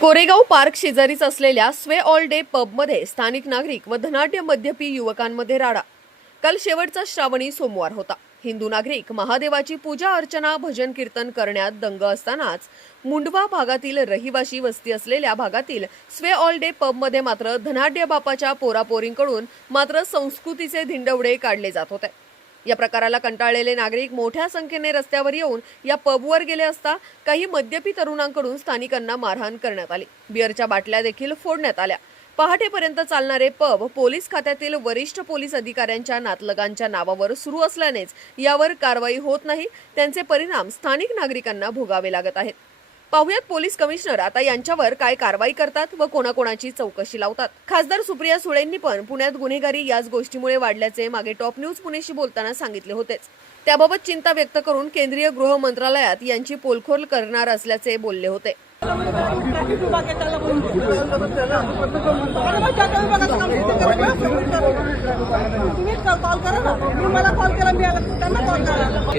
Koregaon park शेजारीच असलेल्या sway all day पबमध्ये स्थानिक नागरिक व धनाढ्य मद्यपी युवकांमध्ये राडा. काल शेवटचा श्रावणी सोमवार होता. हिंदू नागरिक महादेवाची पूजा अर्चना भजन कीर्तन करण्यात दंग असतानाच मुंडवा भागातील रहिवाशी वस्ती असलेल्या भागातील स्वे ऑल डे पबमध्ये मात्र धनाढ्य बापाच्या पोरापोरींकडून मात्र संस्कृतीचे धिंडवडे काढले जात होते. या प्रकाराला कंटाळलेले नागरिक मोठ्या संख्येने रस्त्यावर येऊन या पबवर गेले असता काही मद्यपी तरुणांकडून स्थानिकांना मारहाण करण्यात आली. बिअरच्या बाटल्या देखील फोडण्यात आल्या. पहाटेपर्यंत चालणारे पब पोलीस खात्यातील वरिष्ठ पोलीस अधिकाऱ्यांच्या नातलगांच्या नावावर सुरू असल्यानेच यावर कारवाई होत नाही. त्यांचे परिणाम स्थानिक नागरिकांना भोगावे लागत आहेत. पाहुयात पोलीस कमिशनर आता यांच्यावर काय कारवाई करतात व कोणाकोणाची चौकशी लावतात. खासदार सुप्रिया सुळेंनी पण पुण्यात गुन्हेगारी याच गोष्टीमुळे वाढल्याचे मागे टॉप न्यूज पुणेशी बोलताना सांगितले होतेच. त्याबाबत चिंता व्यक्त करून केंद्रीय गृह मंत्रालयात यांची पोलखोल करणार असल्याचे बोलले होते.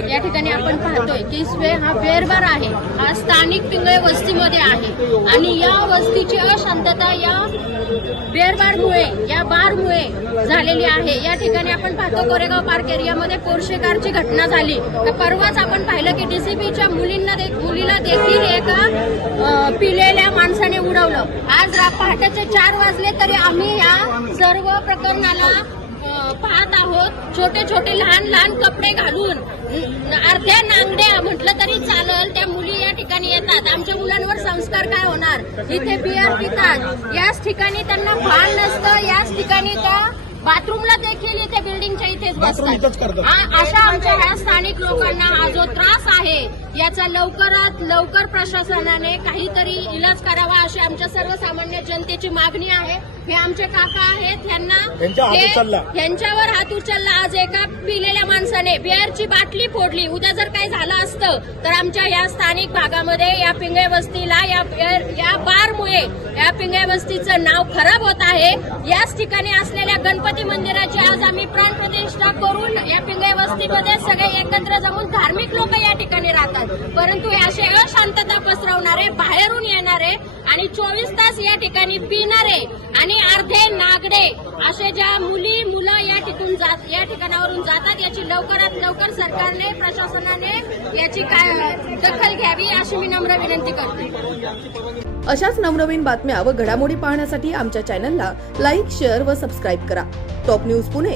या ठिकाणी आपण पाहतोय की स्वे हा बेरबार आहे. हा स्थानिक पिंगळे वस्तीमध्ये आहे. आणि या वस्तीची अशांतता या बेरबारमुळे या बारमुळे झालेली आहे. या ठिकाणी आपण पाहतो कोरेगाव पार्क एरियामध्ये कोरशेकारची घटना झाली. तर परवाच आपण पाहिलं की डीसीपीच्या मुलींना मुलीला देखील एका पिलेल्या माणसाने उडवलं. आज पहाटेचे चार वाजले तरी आम्ही या सर्व प्रकरणाला पाहत आहोत. छोटे छोटे लहान लहान कपडे घालून अर्ध्या नांगड्या म्हटलं तरी चालल त्या मुली या ठिकाणी येतात. आमच्या मुलांवर संस्कार काय होणार? इथे बियर पितात. याच ठिकाणी त्यांना भान नसतं. याच ठिकाणी त्या बाथरूमला देखील इथे बिल्डिंगच्या इथेच बसतात. अशा आमच्या ह्या स्थानिक लोकांना हा जो त्रास आहे. याचा लवकरात लवकर प्रशासनाने काहीतरी इलाज करावा अशी आमच्या सर्वसामान्य जनतेची मागणी आहे. हे आमचे काका आहेत यांना. यांच्यावर हात उचलला. आज एका पिलेल्या माणसाने बिअरची बाटली फोडली. उद्या जर काही झालं असतं तर आमच्या या स्थानिक भागामध्ये या पिंगळे वस्तीला या या बारमुळे या पिंगळे वस्तीचं नाव खराब होत आहे. याच ठिकाणी असलेल्या गणपती मंदिराची आज आम्ही प्राण प्रतिष्ठा करून पिंगळे वस्तीमध्ये सगळे एकत्र जमून धार्मिक लोक या ठिकाणी राहतात. परंतु हे असे अशांतता पसरवणारे बाहेरून येणारे आणि चोवीस तास या ठिकाणी पिणारे आणि अर्धे नागडे असे ज्या मुली मुलं या ठिकून जात या ठिकाणावरून जातात याची लवकरात लवकर सरकारने प्रशासनाने याची काय दखल घ्यावी अशी मी नम्र विनंती करते. अशाच नवनवीन बातम्या व घडामोडी पाहण्यासाठी आमच्या चॅनलला लाईक शेअर व सबस्क्राईब करा. Top news Pune.